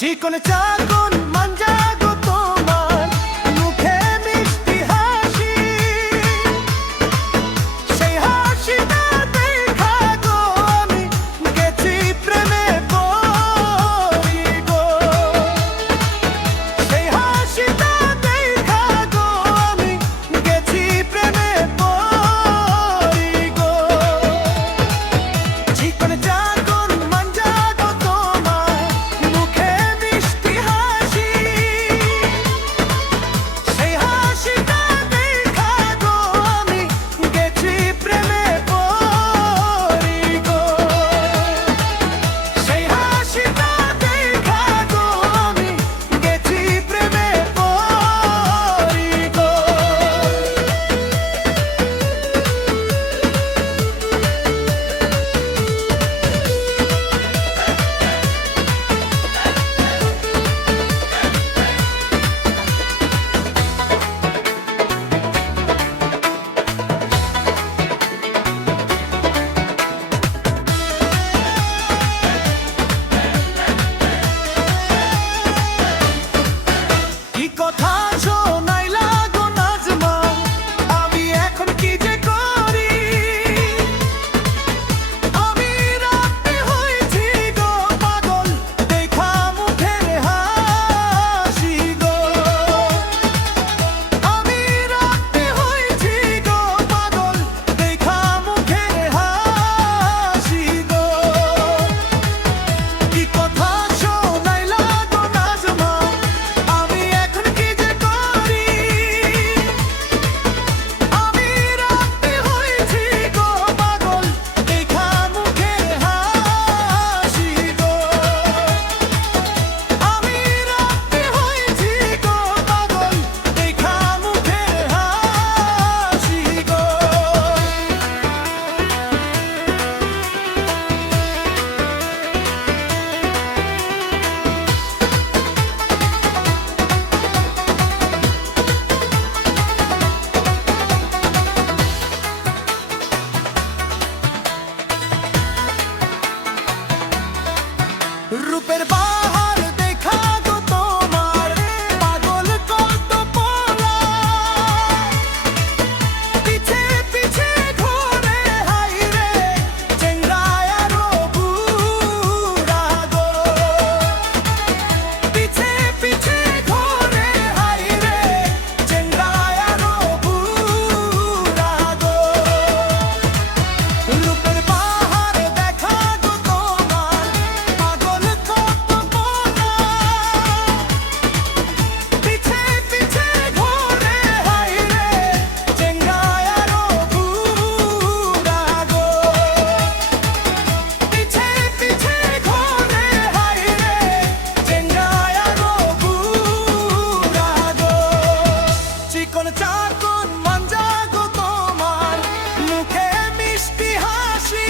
চিকন চাকন মাঞ্জা গো তোমার মুখে মিষ্টি হাসি, সেই হাসিটা দেখা গো আমি গেছি প্রেমে পড়ি গো। সেই হাসিটা দেখা গো আমি গেছি প্রেমে পড়ি গো। চিকন চাকন মাঞ্জা গো তোমার মুখে মিষ্টি হাসি, সেই হাসিটা দেখা গো আমি গেছি প্রেমে পড়ি গো। সেই হাসিটা দেখা গো আমি গেছি প্রেমে পড়ি গো। কি কথা শোনাইলা গো নাজমা, আমি এখন কি যে করি। আমি রাতে হয়েছি গো পাগল দেখা মুখের হাসি গো। আমি রাতে হয়েছি গো পাগল দেখা মুখের হাসি গো। কি কথা শোনাইলা গো নাজমা, আমি এখন কি যে করি। আমি রাতে হয়েছি গো পাগল দেখা মুখের হাসি গো। আমি রাতে হয়েছি গো পাগল দেখা মুখের হাসি গো। রূপের বাহার দেখা গো তোমার পাগল কত পোলা, পিছে পিছে ঘোরে হাই রে চেঙ্গায় আরো বুড়া গো। পিছে পিছে ঘোরে হাই রে চেঙ্গায় আরো বুড়া গো। রূপের বাহার দেখা গো তোমার পাগল কত পোলা, পিছে পিছে ঘোরে হাই রে চেঙ্গায় আরো বুড়া গো। পিছে পিছে ঘোরে হাই রে চেঙ্গায় আরো বুড়া গো। চিকন চাকন মাঞ্জা গো তোমার মুখে মিষ্টি হাসি,